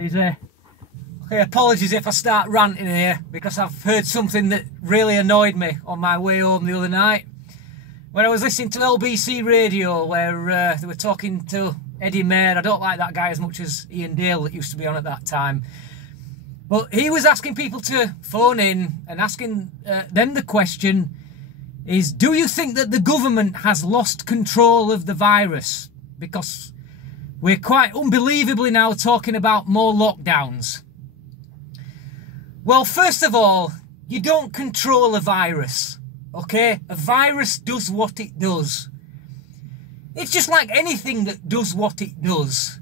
Okay, apologies if I start ranting here, because I've heard something that really annoyed me on my way home the other night. When I was listening to LBC radio, where they were talking to Eddie Mair. I don't like that guy as much as Ian Dale that used to be on at that time. But he was asking people to phone in and asking them the question is, do you think that the government has lost control of the virus? Because we're quite unbelievably now talking about more lockdowns. Well, first of all, you don't control a virus, okay? A virus does what it does. It's just like anything that does what it does.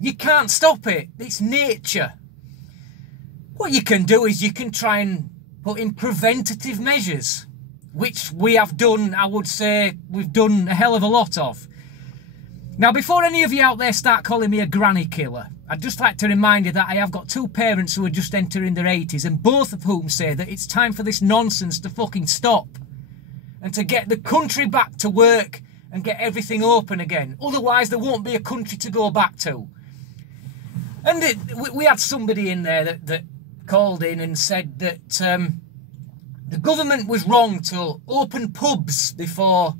You can't stop it. It's nature. What you can do is you can try and put in preventative measures, which we have done, I would say, we've done a hell of a lot of. Now, before any of you out there start calling me a granny killer, I'd just like to remind you that I have got two parents who are just entering their 80s, and both of whom say that it's time for this nonsense to fucking stop and to get the country back to work and get everything open again. Otherwise, there won't be a country to go back to. And we had somebody in there that called in and said that the government was wrong to open pubs before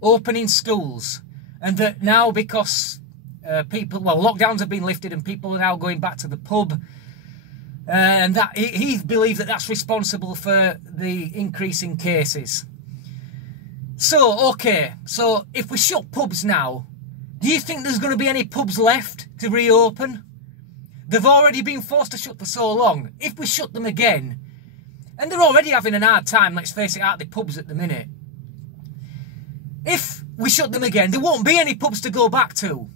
opening schools. And that now, because lockdowns have been lifted and people are now going back to the pub, and that he believes that that's responsible for the increase in cases. So, okay, so if we shut pubs now, do you think there's going to be any pubs left to reopen? They've already been forced to shut for so long. If we shut them again, and they're already having a hard time, let's face it, at the pubs at the minute. If we shut them again, there won't be any pubs to go back to.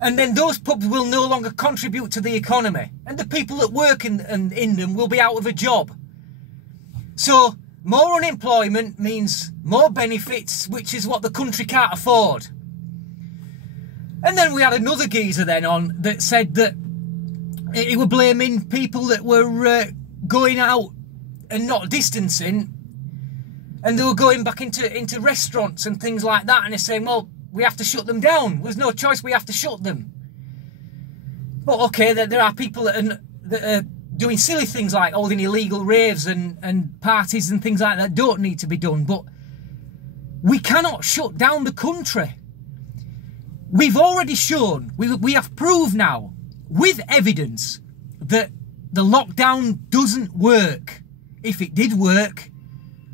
And then those pubs will no longer contribute to the economy. And the people that work in them will be out of a job. So, more unemployment means more benefits, which is what the country can't afford. And then we had another geezer then on that said that he were blaming people that were going out and not distancing, and they were going back into restaurants and things like that, and they're saying, well, we have to shut them down. There's no choice, we have to shut them. But okay, there are people that are doing silly things like holding illegal raves and parties and things like that don't need to be done, but we cannot shut down the country. We've already shown, we have proved now, with evidence, that the lockdown doesn't work. If it did work,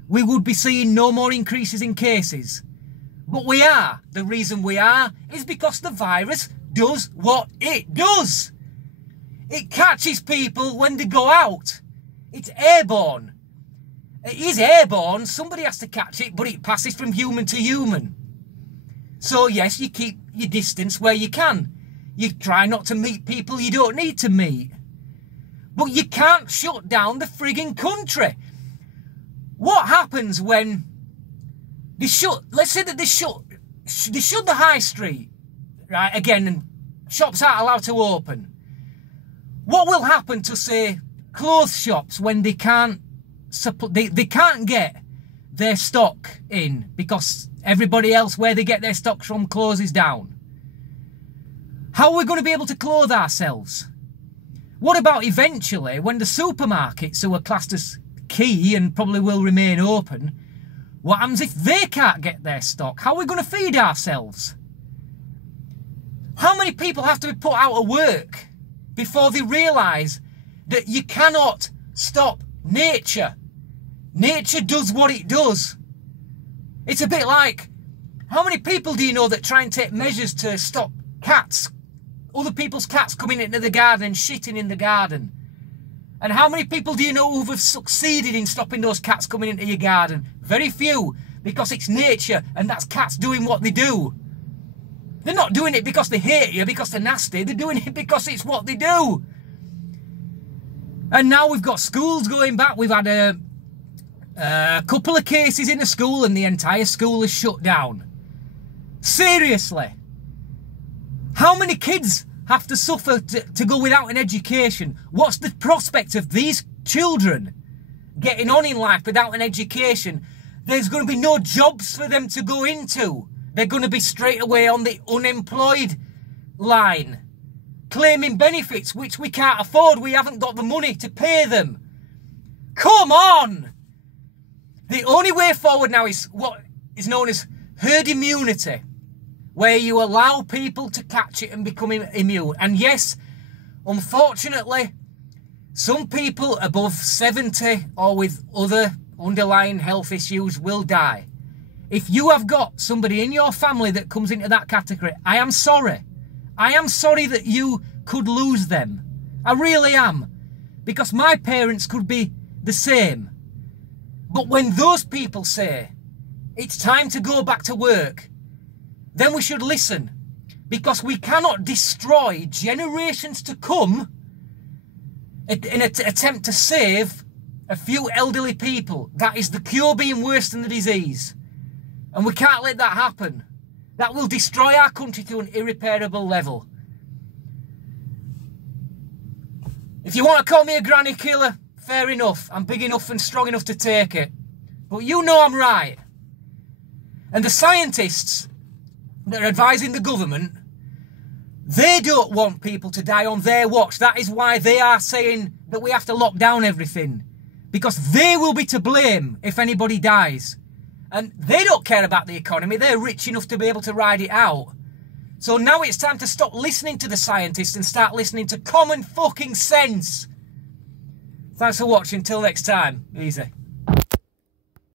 we would be seeing no more increases in cases. But we are. The reason we are is because the virus does what it does. It catches people when they go out. It's airborne. It is airborne. Somebody has to catch it, but it passes from human to human. So yes, you keep your distance where you can. You try not to meet people you don't need to meet. But you can't shut down the frigging country. What happens when they shut, let's say that they shut the high street, right, again, and shops aren't allowed to open. What will happen to, say, clothes shops when they can't get their stock in because everybody else where they get their stock from closes down? How are we going to be able to clothe ourselves? What about eventually when the supermarkets, who are classed as key and probably will remain open, what happens if they can't get their stock? How are we going to feed ourselves? How many people have to be put out of work before they realise that you cannot stop nature? Nature does what it does. It's a bit like, how many people do you know that try and take measures to stop cats, other people's cats coming into the garden and shitting in the garden? And how many people do you know who have succeeded in stopping those cats coming into your garden? Very few, because it's nature, and that's cats doing what they do. They're not doing it because they hate you, because they're nasty. They're doing it because it's what they do. And now we've got schools going back. We've had a couple of cases in a school, and the entire school is shut down. Seriously. How many kids have to suffer to go without an education? What's the prospect of these children getting on in life without an education? There's going to be no jobs for them to go into. They're going to be straight away on the unemployed line. claiming benefits which we can't afford. We haven't got the money to pay them. Come on! The only way forward now is what is known as herd immunity, where you allow people to catch it and become immune. And yes, unfortunately, some people above 70 or with other underlying health issues will die. If you have got somebody in your family that comes into that category, I am sorry. I am sorry that you could lose them. I really am. Because my parents could be the same. But when those people say, it's time to go back to work, then we should listen. Because we cannot destroy generations to come in an attempt to save a few elderly people. That is the cure being worse than the disease. And we can't let that happen. That will destroy our country to an irreparable level. If you want to call me a granny killer, fair enough. I'm big enough and strong enough to take it. But you know I'm right. And the scientists that are advising the government, they don't want people to die on their watch. That is why they are saying that we have to lock down everything. Because they will be to blame if anybody dies. And they don't care about the economy. They're rich enough to be able to ride it out. So now it's time to stop listening to the scientists and start listening to common fucking sense. Thanks for watching. Till next time. Easy.